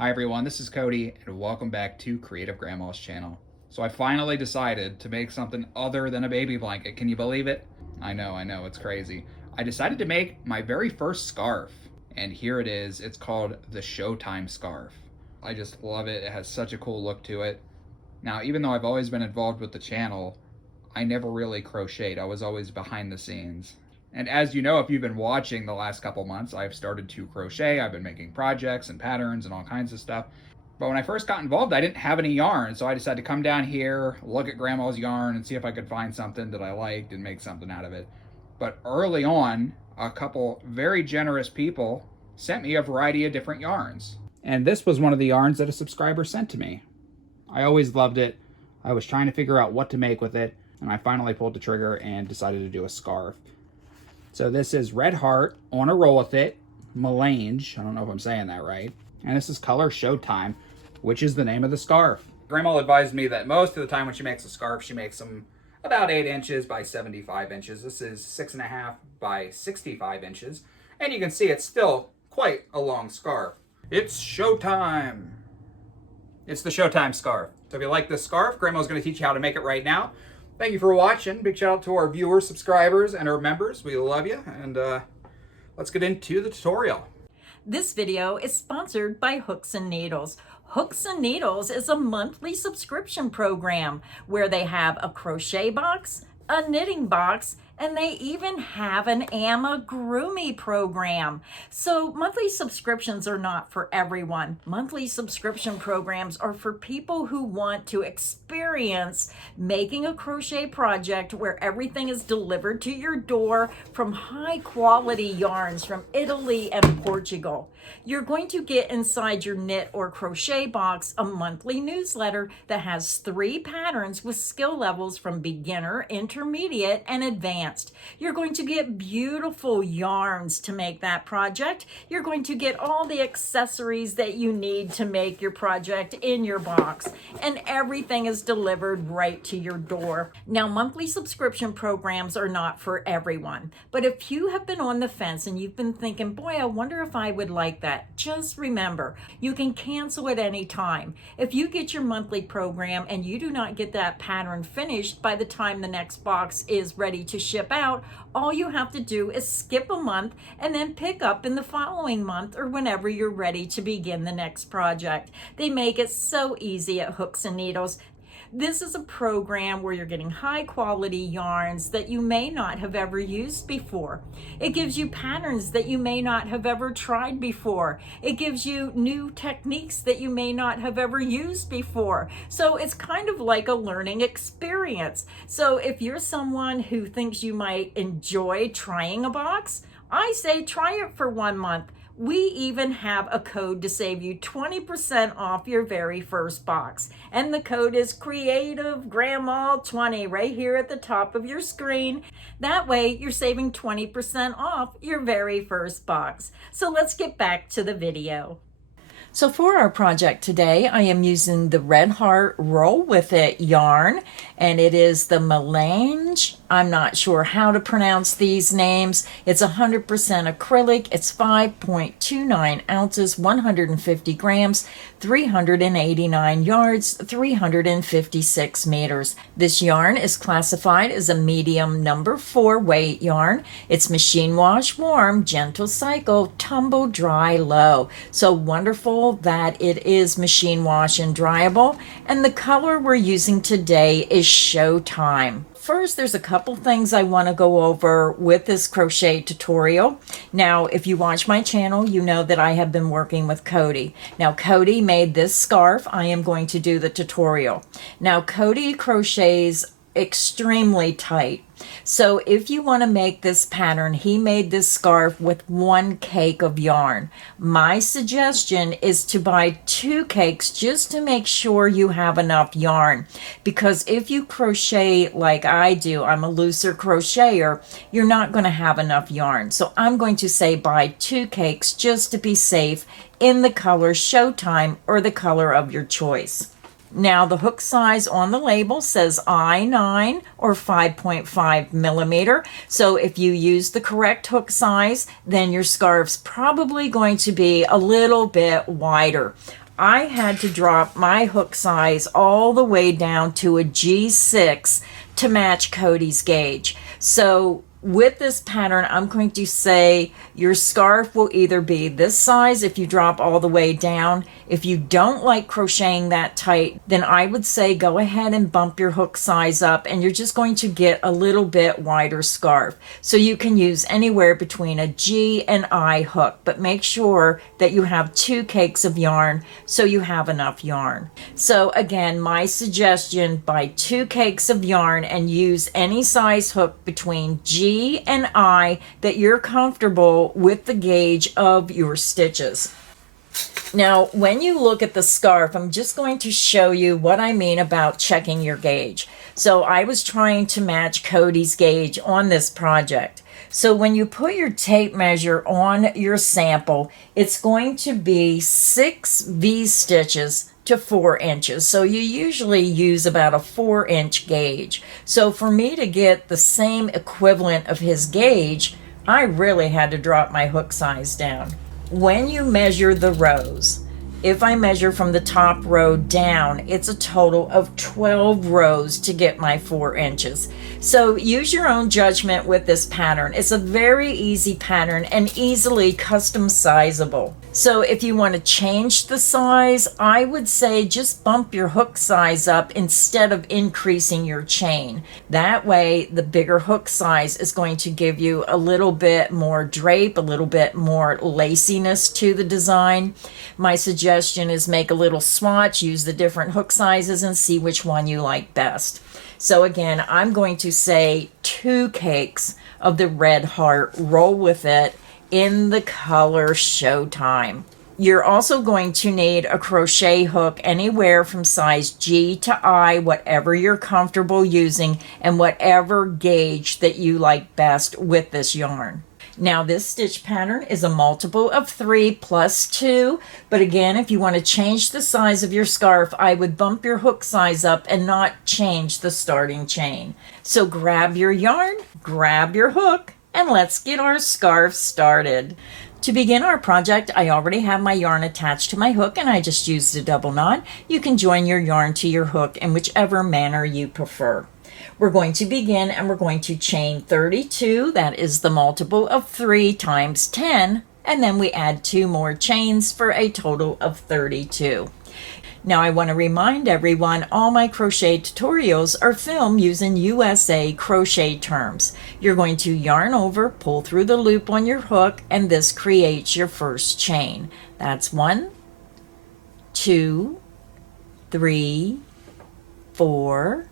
Hi everyone, this is Cody and welcome back to Creative Grandma's channel. So I finally decided to make something other than a baby blanket. Can you believe it? I know, it's crazy. I decided to make my very first scarf, and here it is. It's called the Showtime scarf. I just love it. It has such a cool look to it. Now, even though I've always been involved with the channel, I never really crocheted. I was always behind the scenes. And as you know, if you've been watching the last couple months, I've started to crochet. I've been making projects and patterns and all kinds of stuff. But when I first got involved, I didn't have any yarn. So I decided to come down here, look at Grandma's yarn and see if I could find something that I liked and make something out of it. But early on, a couple very generous people sent me a variety of different yarns. And this was one of the yarns that a subscriber sent to me. I always loved it. I was trying to figure out what to make with it, and I finally pulled the trigger and decided to do a scarf. So this is Red Heart on a roll with it, melange, I don't know if I'm saying that right, and this is color Showtime, which is the name of the scarf. Grandma advised me that most of the time when she makes a scarf, she makes them about 8 inches by 75 inches. This is 6.5 by 65 inches, and you can see it's still quite a long scarf. It's Showtime. It's the Showtime scarf. So if you like this scarf, Grandma's going to teach you how to make it right now. Thank you for watching. Big shout out to our viewers, subscribers, and our members. We love you. And let's get into the tutorial. This video is sponsored by Hooks and Needles. Hooks and Needles is a monthly subscription program where they have a crochet box, a knitting box, and they even have an amigurumi program. So monthly subscriptions are not for everyone. Monthly subscription programs are for people who want to experience making a crochet project where everything is delivered to your door from high quality yarns from Italy and Portugal. You're going to get inside your knit or crochet box a monthly newsletter that has 3 patterns with skill levels from beginner, intermediate, and advanced. You're going to get beautiful yarns to make that project. You're going to get all the accessories that you need to make your project in your box, and everything is delivered right to your door. Now, monthly subscription programs are not for everyone, but if you have been on the fence and you've been thinking, boy, I wonder if I would like that, just remember, you can cancel at any time. If you get your monthly program and you do not get that pattern finished by the time the next box is ready to ship out, all you have to do is skip a month and then pick up in the following month or whenever you're ready to begin the next project. They make it so easy at Hooks and Needles. This is a program where you're getting high quality yarns that you may not have ever used before. It gives you patterns that you may not have ever tried before. It gives you new techniques that you may not have ever used before. So it's kind of like a learning experience. So if you're someone who thinks you might enjoy trying a box, I say try it for 1 month. We even have a code to save you 20% off your very first box. And the code is Creative Grandma 20 right here at the top of your screen. That way you're saving 20% off your very first box. So let's get back to the video. So for our project today, I am using the Red Heart Roll With It yarn, and it is the melange. I'm not sure how to pronounce these names. It's 100% acrylic. It's 5.29 ounces, 150 grams, 389 yards, 356 meters. This yarn is classified as a medium number 4 weight yarn. It's machine wash warm, gentle cycle, tumble dry low. So wonderful that it is machine wash and dryable. And the color we're using today is Showtime. First, there's a couple things I want to go over with this crochet tutorial. Now, if you watch my channel, you know that I have been working with Cody. Now, Cody made this scarf. I am going to do the tutorial. Now, Cody crochets extremely tight. So if you want to make this pattern, he made this scarf with 1 cake of yarn. My suggestion is to buy 2 cakes just to make sure you have enough yarn, because if you crochet like I do, I'm a looser crocheter, you're not going to have enough yarn. So I'm going to say buy 2 cakes just to be safe in the color Showtime or the color of your choice. Now the hook size on the label says I9 or 5.5 millimeter. So if you use the correct hook size, then your scarf's probably going to be a little bit wider. I had to drop my hook size all the way down to a G6 to match Cody's gauge. So with this pattern, I'm going to say your scarf will either be this size if you drop all the way down. If you don't like crocheting that tight, then I would say go ahead and bump your hook size up, and you're just going to get a little bit wider scarf. So you can use anywhere between a G and I hook, but make sure that you have 2 cakes of yarn so you have enough yarn. So again, my suggestion, buy 2 cakes of yarn and use any size hook between G and I that you're comfortable with the gauge of your stitches. Now, when you look at the scarf, I'm just going to show you what I mean about checking your gauge. So I was trying to match Cody's gauge on this project. So when you put your tape measure on your sample, it's going to be 6 V-stitches to 4 inches. So you usually use about a 4-inch gauge. So for me to get the same equivalent of his gauge, I really had to drop my hook size down. When you measure the rows, if I measure from the top row down, it's a total of 12 rows to get my 4 inches. So use your own judgment with this pattern. It's a very easy pattern and easily custom sizable. So if you want to change the size, I would say just bump your hook size up instead of increasing your chain. That way, the bigger hook size is going to give you a little bit more drape, a little bit more laciness to the design. My suggestion is make a little swatch, use the different hook sizes, and see which one you like best. So again, I'm going to say 2 cakes of the red heart, roll with it, in the color Showtime. You're also going to need a crochet hook anywhere from size G to I, whatever you're comfortable using and whatever gauge that you like best with this yarn. Now this stitch pattern is a multiple of 3 plus 2, but again, if you want to change the size of your scarf, I would bump your hook size up and not change the starting chain. So grab your yarn, grab your hook, and let's get our scarf started. To begin our project, I already have my yarn attached to my hook and I just used a double knot. You can join your yarn to your hook in whichever manner you prefer. We're going to begin and we're going to chain 32. That is the multiple of 3 times 10. And then we add 2 more chains for a total of 32. Now I want to remind everyone all my crochet tutorials are filmed using USA crochet terms. You're going to yarn over, pull through the loop on your hook, and this creates your first chain. That's 1, 2, 3, 4,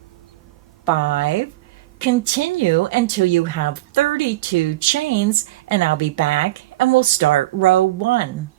5. Continue until you have 32 chains, and I'll be back and we'll start row 1.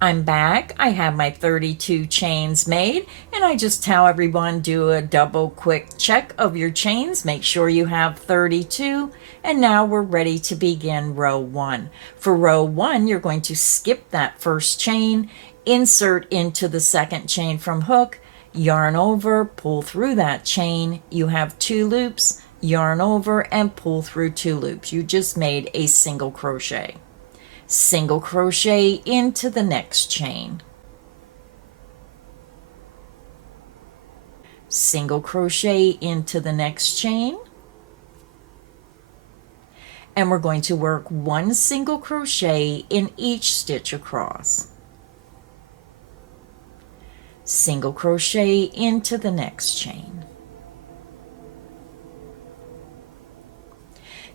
I'm back. I have my 32 chains made, and I just tell everyone do a double quick check of your chains. Make sure you have 32, and now we're ready to begin row 1. For row 1, you're going to skip that first chain, insert into the second chain from hook, yarn over, pull through that chain. You have 2 loops, yarn over, and pull through 2 loops. You just made a single crochet. Single crochet into the next chain, single crochet into the next chain, and we're going to work 1 single crochet in each stitch across, single crochet into the next chain.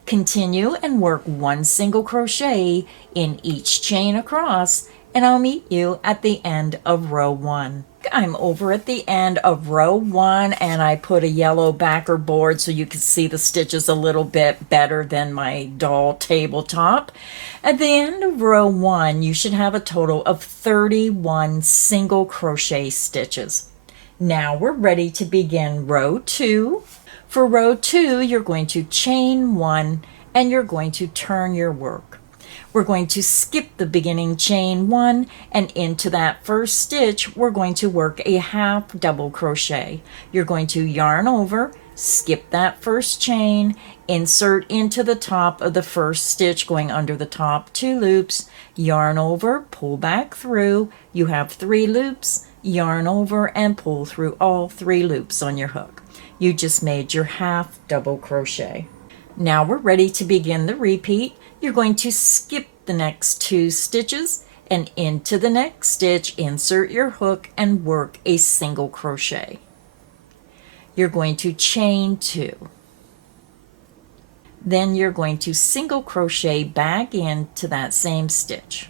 Continue and work 1 single crochet in each chain across, and I'll meet you at the end of row 1. I'm over at the end of row 1, and I put a yellow backer board so you can see the stitches a little bit better than my doll tabletop. At the end of row 1, you should have a total of 31 single crochet stitches. Now we're ready to begin row 2. For row 2, you're going to chain 1 and you're going to turn your work. We're going to skip the beginning chain 1, and into that first stitch, we're going to work a half double crochet. You're going to yarn over, skip that first chain, insert into the top of the first stitch going under the top 2 loops, yarn over, pull back through. You have 3 loops, yarn over and pull through all 3 loops on your hook. You just made your half double crochet. Now we're ready to begin the repeat. You're going to skip the next 2 stitches and into the next stitch, insert your hook and work a single crochet. You're going to chain 2. Then you're going to single crochet back into that same stitch.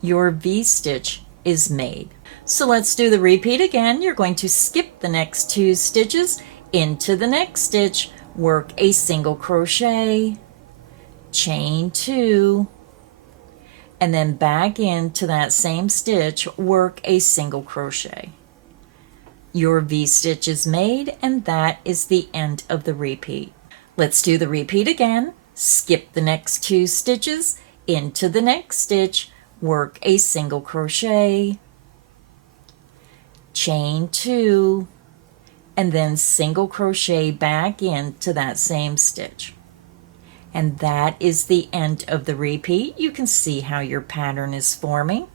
Your V-stitch is made. So let's do the repeat again. You're going to skip the next 2 stitches, into the next stitch, work a single crochet, chain 2, and then back into that same stitch, work a single crochet. Your V-stitch is made, and that is the end of the repeat. Let's do the repeat again. Skip the next 2 stitches, into the next stitch, work a single crochet, chain 2, and then single crochet back into that same stitch. And that is the end of the repeat. You can see how your pattern is forming.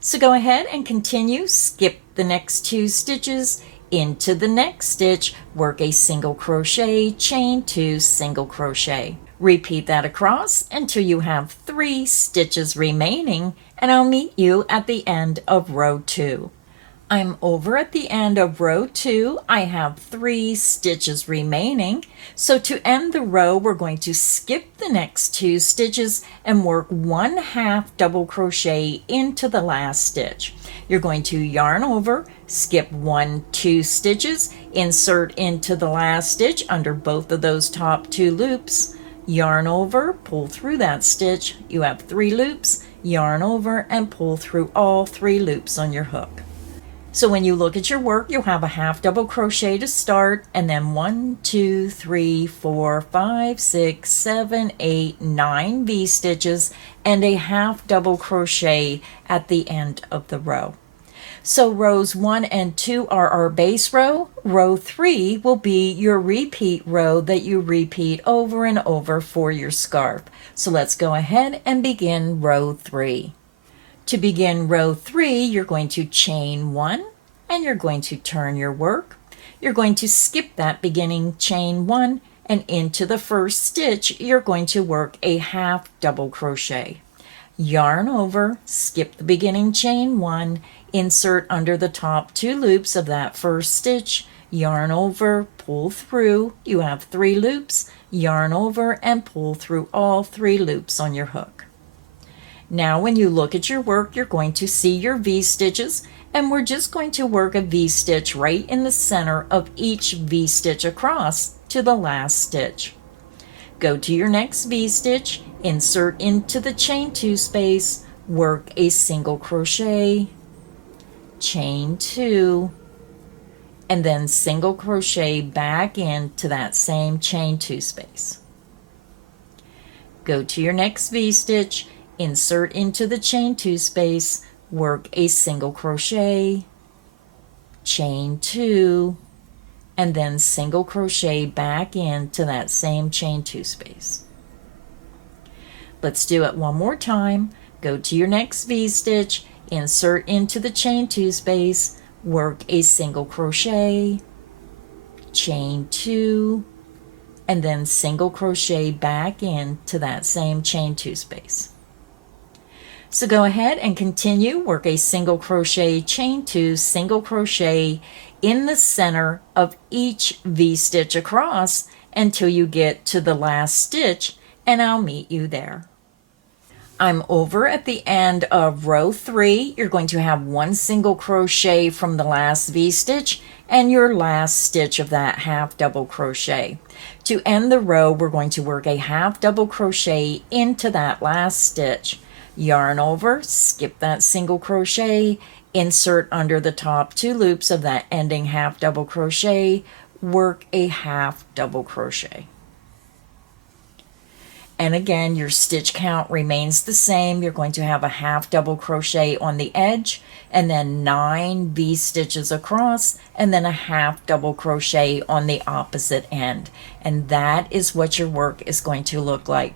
So go ahead and continue. Skip the next 2 stitches, into the next stitch, work a single crochet, chain 2, single crochet. Repeat that across until you have 3 stitches remaining, and I'll meet you at the end of row 2. I'm over at the end of row 2. I have 3 stitches remaining. So to end the row, we're going to skip the next 2 stitches and work 1/2 double crochet into the last stitch. You're going to yarn over, skip 1-2 stitches, insert into the last stitch under both of those top 2 loops, yarn over, pull through that stitch. You have 3 loops, yarn over and pull through all 3 loops on your hook. So when you look at your work, you'll have a half double crochet to start, and then 1, 2, 3, 4, 5, 6, 7, 8, 9 V stitches, and a half double crochet at the end of the row. So rows 1 and 2 are our base row. Row 3 will be your repeat row that you repeat over and over for your scarf. So let's go ahead and begin row 3. To begin row 3, you're going to chain 1 and you're going to turn your work. You're going to skip that beginning chain 1, and into the first stitch, you're going to work a half double crochet. Yarn over, skip the beginning chain 1, insert under the top 2 loops of that first stitch, yarn over, pull through. You have 3 loops, yarn over and pull through all 3 loops on your hook. Now when you look at your work, you're going to see your V stitches, and we're just going to work a V stitch right in the center of each V stitch across to the last stitch. Go to your next V stitch, insert into the chain 2 space, work a single crochet, chain 2, and then single crochet back into that same chain 2 space. Go to your next V stitch, insert into the chain 2 space, work a single crochet, chain 2, and then single crochet back into that same chain 2 space. Let's do it one more time. Go to your next V stitch, insert into the chain 2 space, work a single crochet, chain 2, and then single crochet back into that same chain 2 space. So go ahead and continue, work a single crochet, chain 2, single crochet in the center of each V stitch across until you get to the last stitch, and I'll meet you there. I'm over at the end of row 3. You're going to have 1 single crochet from the last V stitch and your last stitch of that half double crochet. To end the row, we're going to work a half double crochet into that last stitch. Yarn over, skip that single crochet, insert under the top 2 loops of that ending half double crochet, work a half double crochet. And again, your stitch count remains the same. You're going to have a half double crochet on the edge, and then 9 V-stitches across, and then a half double crochet on the opposite end. And that is what your work is going to look like.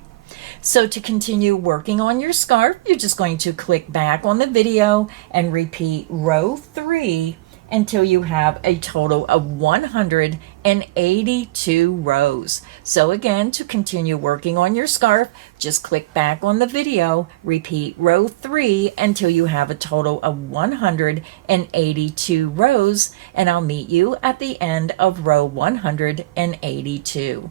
So to continue working on your scarf, you're just going to click back on the video and repeat row 3 until you have a total of 182 rows. So again, to continue working on your scarf, just click back on the video, repeat row 3 until you have a total of 182 rows, and I'll meet you at the end of row 182.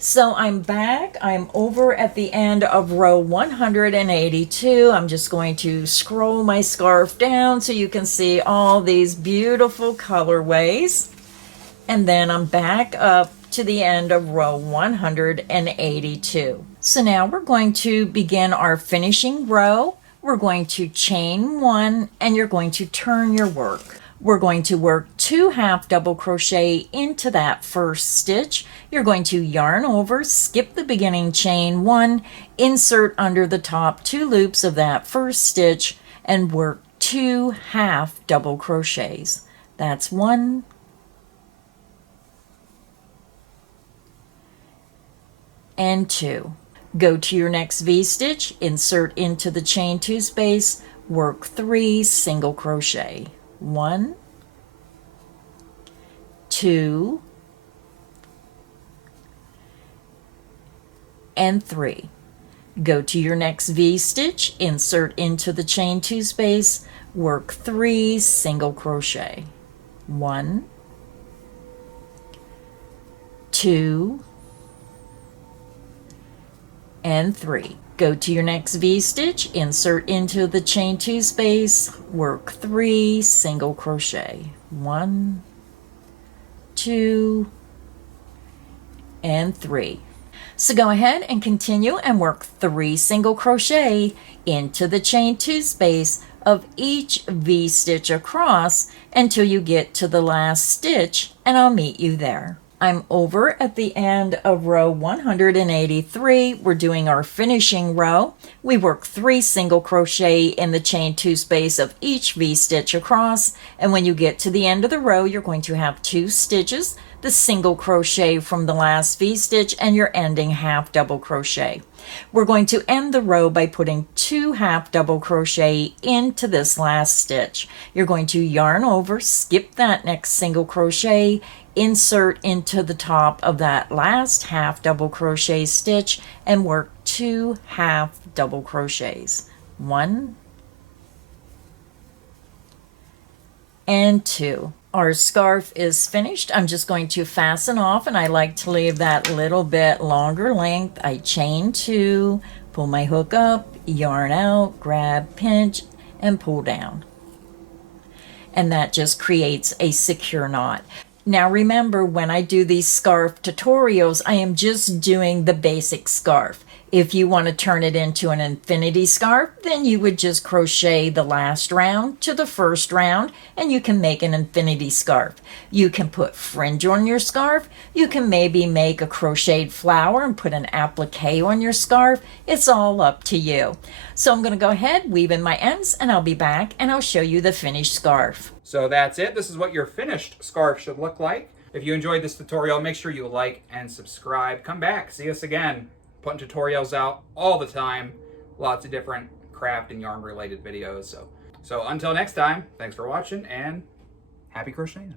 So I'm back. I'm over at the end of row 182. I'm just going to scroll my scarf down so you can see all these beautiful colorways. And then I'm back up to the end of row 182. So now we're going to begin our finishing row. We're going to chain 1 and you're going to turn your work. We're going to work 2 half double crochet into that first stitch. You're going to yarn over, skip the beginning chain 1, insert under the top 2 loops of that first stitch, and work 2 half double crochets. That's 1 and 2. Go to your next V-stitch, insert into the chain 2 space, work 3 single crochet. 1, 2, and 3. Go to your next V-stitch, insert into the chain 2 space, work 3 single crochet. 1, 2, and 3. Go to your next V-stitch, insert into the chain 2 space, work 3 single crochet. 1, 2, and 3. So go ahead and continue and work 3 single crochet into the chain 2 space of each V-stitch across until you get to the last stitch, and I'll meet you there. I'm over at the end of row 183. We're doing our finishing row. We work 3 single crochet in the chain 2 space of each V-stitch across, and when you get to the end of the row, you're going to have 2 stitches, the single crochet from the last V-stitch, and your ending half double crochet. We're going to end the row by putting 2 half double crochet into this last stitch. You're going to yarn over, skip that next single crochet, insert into the top of that last half double crochet stitch, and work 2 half double crochets. 1 and 2. Our scarf is finished. I'm just going to fasten off, and I like to leave that little bit longer length. I chain 2, pull my hook up, yarn out, grab, pinch, and pull down. And that just creates a secure knot. Now remember, when I do these scarf tutorials, I am just doing the basic scarf. If you want to turn it into an infinity scarf, then you would just crochet the last round to the first round, and you can make an infinity scarf. You can put fringe on your scarf. You can maybe make a crocheted flower and put an applique on your scarf. It's all up to you. So I'm going to go ahead, weave in my ends, and I'll be back and I'll show you the finished scarf. So that's it. This is what your finished scarf should look like. If you enjoyed this tutorial, make sure you like and subscribe. Come back, see us again. Putting tutorials out all the time. Lots of different craft and yarn related videos. So until next time, thanks for watching and happy crocheting.